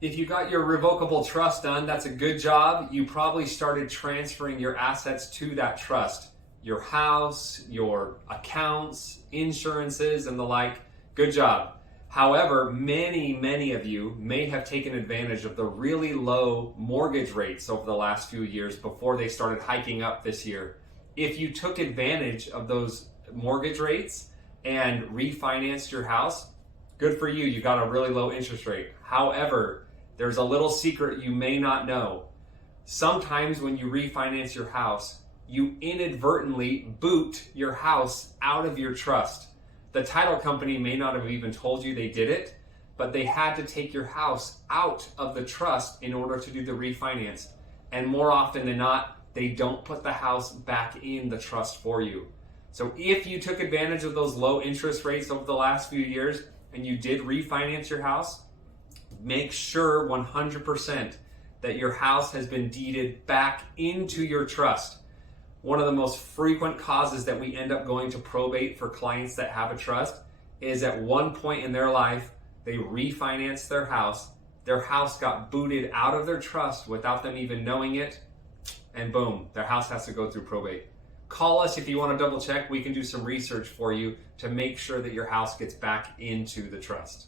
If you got your revocable trust done, that's a good job. You probably started transferring your assets to that trust. Your house, your accounts, insurances, and the like. Good job. However, many of you may have taken advantage of the really low mortgage rates over the last few years before they started hiking up this year. If you took advantage of those mortgage rates and refinanced your house, good for you. You got a really low interest rate. However, there's a little secret you may not know. Sometimes when you refinance your house, you inadvertently boot your house out of your trust. The title company may not have even told you they did it, but they had to take your house out of the trust in order to do the refinance. And more often than not, they don't put the house back in the trust for you. So if you took advantage of those low interest rates over the last few years and you did refinance your house, make sure 100% that your house has been deeded back into your trust. One of the most frequent causes that we end up going to probate for clients that have a trust is at one point in their life, they refinanced their house got booted out of their trust without them even knowing it, and boom, their house has to go through probate. Call us if you want to double check. We can do some research for you to make sure that your house gets back into the trust.